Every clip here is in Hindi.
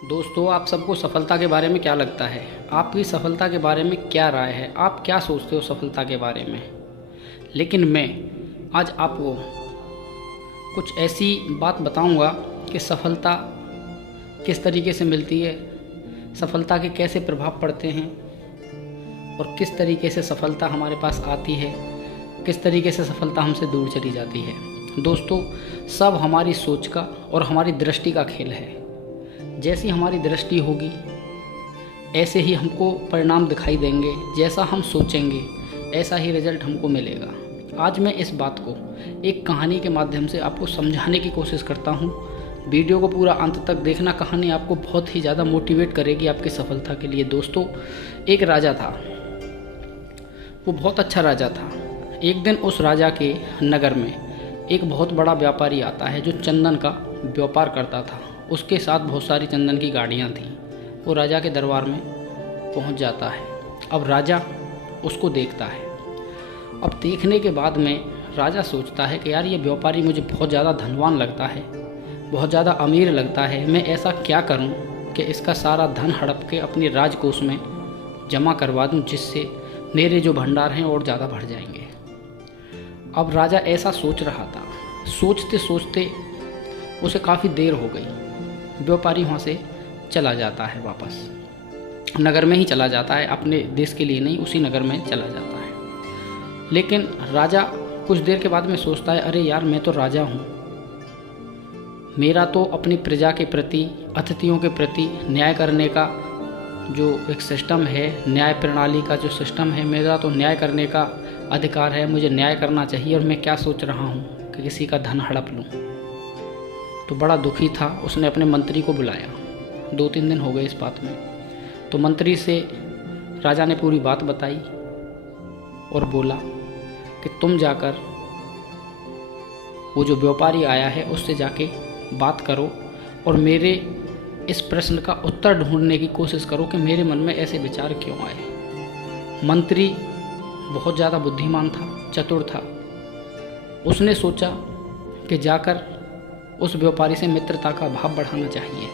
दोस्तों, आप सबको सफलता के बारे में क्या लगता है? आपकी सफलता के बारे में क्या राय है? आप क्या सोचते हो सफलता के बारे में? लेकिन मैं आज आपको कुछ ऐसी बात बताऊंगा कि सफलता किस तरीके से मिलती है, सफलता के कैसे प्रभाव पड़ते हैं और किस तरीके से सफलता हमारे पास आती है, किस तरीके से सफलता हमसे दूर चली जाती है। दोस्तों, सब हमारी सोच का और हमारी दृष्टि का खेल है। जैसी हमारी दृष्टि होगी ऐसे ही हमको परिणाम दिखाई देंगे। जैसा हम सोचेंगे ऐसा ही रिजल्ट हमको मिलेगा। आज मैं इस बात को एक कहानी के माध्यम से आपको समझाने की कोशिश करता हूँ। वीडियो को पूरा अंत तक देखना। कहानी आपको बहुत ही ज़्यादा मोटिवेट करेगी आपकी सफलता के लिए। दोस्तों, एक राजा था, वो बहुत अच्छा राजा था। एक दिन उस राजा के नगर में एक बहुत बड़ा व्यापारी आता है जो चंदन का व्यापार करता था। उसके साथ बहुत सारी चंदन की गाड़ियाँ थीं। वो राजा के दरबार में पहुंच जाता है। अब राजा उसको देखता है। अब देखने के बाद में राजा सोचता है कि यार, ये व्यापारी मुझे बहुत ज़्यादा धनवान लगता है, बहुत ज़्यादा अमीर लगता है। मैं ऐसा क्या करूं कि इसका सारा धन हड़प के अपनी राजकोष में जमा करवा दूं, जिससे मेरे जो भंडार हैं और ज़्यादा बढ़ जाएंगे। अब राजा ऐसा सोच रहा था। सोचते सोचते उसे काफ़ी देर हो गई। व्यापारी वहाँ से चला जाता है, वापस नगर में ही चला जाता है। अपने देश के लिए नहीं, उसी नगर में चला जाता है। लेकिन राजा कुछ देर के बाद में सोचता है, अरे यार, मैं तो राजा हूँ। मेरा तो अपनी प्रजा के प्रति, अतिथियों के प्रति न्याय करने का जो एक सिस्टम है, न्याय प्रणाली का जो सिस्टम है, मेरा तो न्याय करने का अधिकार है। मुझे न्याय करना चाहिए। और मैं क्या सोच रहा हूँ कि किसी का धन हड़प लूँ। तो बड़ा दुखी था। उसने अपने मंत्री को बुलाया। 2-3 दिन हो गए इस बात में। तो मंत्री से राजा ने पूरी बात बताई और बोला कि तुम जाकर वो जो व्यापारी आया है उससे जाके बात करो और मेरे इस प्रश्न का उत्तर ढूंढने की कोशिश करो कि मेरे मन में ऐसे विचार क्यों आए। मंत्री बहुत ज़्यादा बुद्धिमान था, चतुर था। उसने सोचा कि जाकर उस व्यापारी से मित्रता का भाव बढ़ाना चाहिए,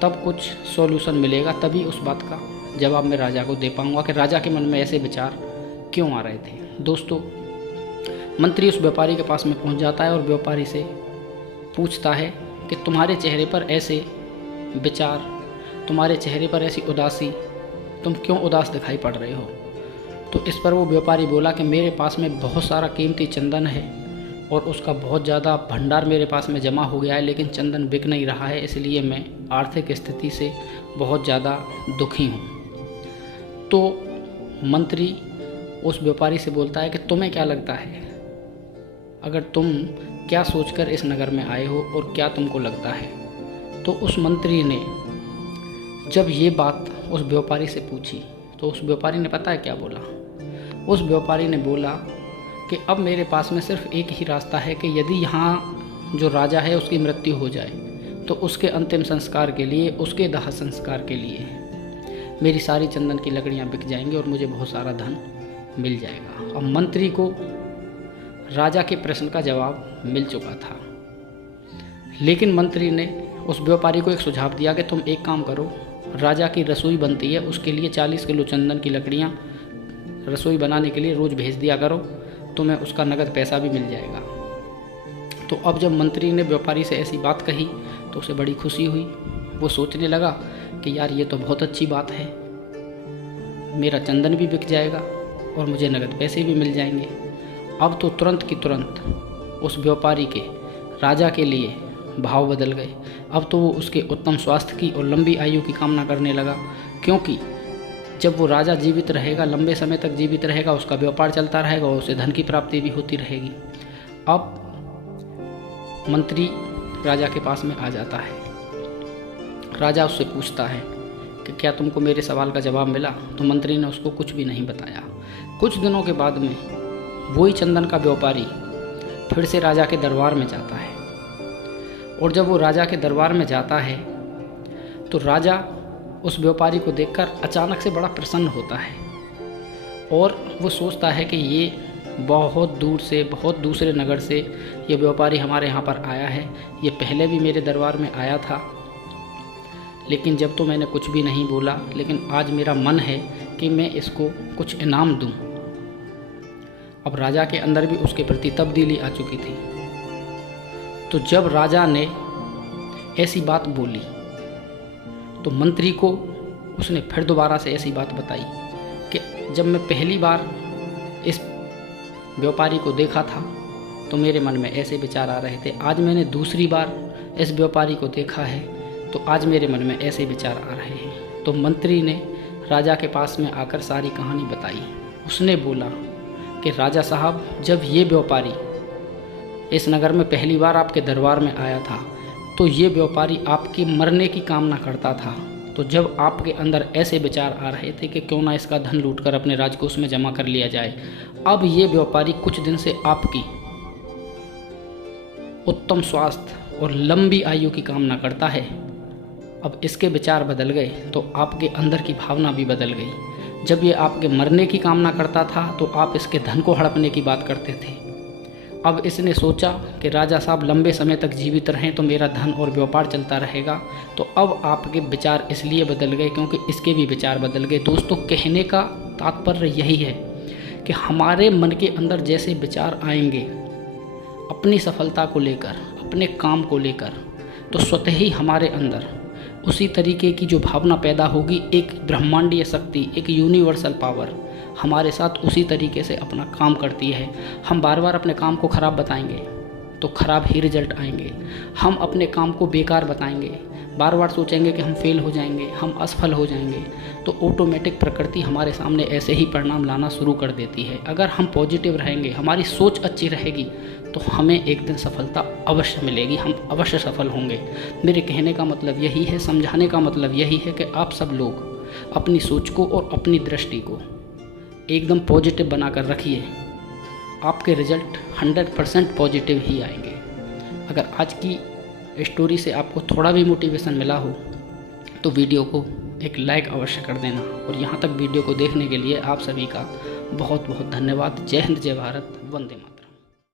तब कुछ सॉल्यूशन मिलेगा। तभी उस बात का जवाब मैं राजा को दे पाऊंगा कि राजा के मन में ऐसे विचार क्यों आ रहे थे। दोस्तों, मंत्री उस व्यापारी के पास में पहुंच जाता है और व्यापारी से पूछता है कि तुम्हारे चेहरे पर ऐसे विचार, तुम्हारे चेहरे पर ऐसी उदासी, तुम क्यों उदास दिखाई पड़ रहे हो? तो इस पर वो व्यापारी बोला कि मेरे पास में बहुत सारा कीमती चंदन है और उसका बहुत ज़्यादा भंडार मेरे पास में जमा हो गया है, लेकिन चंदन बिक नहीं रहा है, इसलिए मैं आर्थिक स्थिति से बहुत ज़्यादा दुखी हूँ। तो मंत्री उस व्यापारी से बोलता है कि तुम्हें क्या लगता है, अगर तुम क्या सोचकर इस नगर में आए हो और क्या तुमको लगता है? तो उस मंत्री ने जब ये बात उस व्यापारी से पूछी तो उस व्यापारी ने पता है क्या बोला? उस व्यापारी ने बोला कि अब मेरे पास में सिर्फ एक ही रास्ता है कि यदि यहाँ जो राजा है उसकी मृत्यु हो जाए तो उसके अंतिम संस्कार के लिए, उसके दाह संस्कार के लिए मेरी सारी चंदन की लकड़ियाँ बिक जाएंगी और मुझे बहुत सारा धन मिल जाएगा। अब मंत्री को राजा के प्रश्न का जवाब मिल चुका था, लेकिन मंत्री ने उस व्यापारी को एक सुझाव दिया कि तुम एक काम करो, राजा की रसोई बनती है, उसके लिए 40 किलो चंदन की लकड़ियाँ रसोई बनाने के लिए रोज़ भेज दिया करो, तुम्हें उसका नगद पैसा भी मिल जाएगा। तो अब जब मंत्री ने व्यापारी से ऐसी बात कही तो उसे बड़ी खुशी हुई। वो सोचने लगा कि यार, ये तो बहुत अच्छी बात है, मेरा चंदन भी बिक जाएगा और मुझे नगद पैसे भी मिल जाएंगे। अब तो तुरंत की तुरंत उस व्यापारी के राजा के लिए भाव बदल गए। अब तो वो उसके उत्तम स्वास्थ्य की और लंबी आयु की कामना करने लगा, क्योंकि जब वो राजा जीवित रहेगा, लंबे समय तक जीवित रहेगा, उसका व्यापार चलता रहेगा और उसे धन की प्राप्ति भी होती रहेगी। अब मंत्री राजा के पास में आ जाता है। राजा उससे पूछता है कि क्या तुमको मेरे सवाल का जवाब मिला? तो मंत्री ने उसको कुछ भी नहीं बताया। कुछ दिनों के बाद में वही चंदन का व्यापारी फिर से राजा के दरबार में जाता है और जब वो राजा के दरबार में जाता है तो राजा उस व्यापारी को देखकर अचानक से बड़ा प्रसन्न होता है और वो सोचता है कि ये बहुत दूर से, बहुत दूसरे नगर से ये व्यापारी हमारे यहाँ पर आया है। ये पहले भी मेरे दरबार में आया था लेकिन जब तो मैंने कुछ भी नहीं बोला, लेकिन आज मेरा मन है कि मैं इसको कुछ इनाम दूं। अब राजा के अंदर भी उसके प्रति तब्दीली आ चुकी थी। तो जब राजा ने ऐसी बात बोली तो मंत्री को उसने फिर दोबारा से ऐसी बात बताई कि जब मैं पहली बार इस व्यापारी को देखा था तो मेरे मन में ऐसे विचार आ रहे थे, आज मैंने दूसरी बार इस व्यापारी को देखा है तो आज मेरे मन में ऐसे विचार आ रहे हैं। तो मंत्री ने राजा के पास में आकर सारी कहानी बताई। उसने बोला कि राजा साहब, जब ये व्यापारी इस नगर में पहली बार आपके दरबार में आया था तो ये व्यापारी आपके मरने की कामना करता था। तो जब आपके अंदर ऐसे विचार आ रहे थे कि क्यों ना इसका धन लूटकर अपने राजकोष में जमा कर लिया जाए, अब ये व्यापारी कुछ दिन से आपकी उत्तम स्वास्थ्य और लंबी आयु की कामना करता है। अब इसके विचार बदल गए तो आपके अंदर की भावना भी बदल गई। जब ये आपके मरने की कामना करता था तो आप इसके धन को हड़पने की बात करते थे। अब इसने सोचा कि राजा साहब लंबे समय तक जीवित रहें तो मेरा धन और व्यापार चलता रहेगा। तो अब आपके विचार इसलिए बदल गए क्योंकि इसके भी विचार बदल गए। दोस्तों, कहने का तात्पर्य यही है कि हमारे मन के अंदर जैसे विचार आएंगे अपनी सफलता को लेकर, अपने काम को लेकर, तो स्वतः ही हमारे अंदर उसी तरीके की जो भावना पैदा होगी, एक ब्रह्मांडीय शक्ति, एक यूनिवर्सल पावर हमारे साथ उसी तरीके से अपना काम करती है। हम बार बार अपने काम को ख़राब बताएंगे तो ख़राब ही रिजल्ट आएंगे। हम अपने काम को बेकार बताएंगे, बार बार सोचेंगे कि हम फेल हो जाएंगे, हम असफल हो जाएंगे, तो ऑटोमेटिक प्रकृति हमारे सामने ऐसे ही परिणाम लाना शुरू कर देती है। अगर हम पॉजिटिव रहेंगे, हमारी सोच अच्छी रहेगी, तो हमें एक दिन सफलता अवश्य मिलेगी, हम अवश्य सफल होंगे। मेरे कहने का मतलब यही है, समझाने का मतलब यही है कि आप सब लोग अपनी सोच को और अपनी दृष्टि को एकदम पॉजिटिव बनाकर रखिए। आपके रिजल्ट 100% पॉजिटिव ही आएंगे। अगर आज की स्टोरी से आपको थोड़ा भी मोटिवेशन मिला हो तो वीडियो को एक लाइक अवश्य कर देना। और यहाँ तक वीडियो को देखने के लिए आप सभी का बहुत बहुत धन्यवाद। जय हिंद, जय भारत, वंदे मातरम।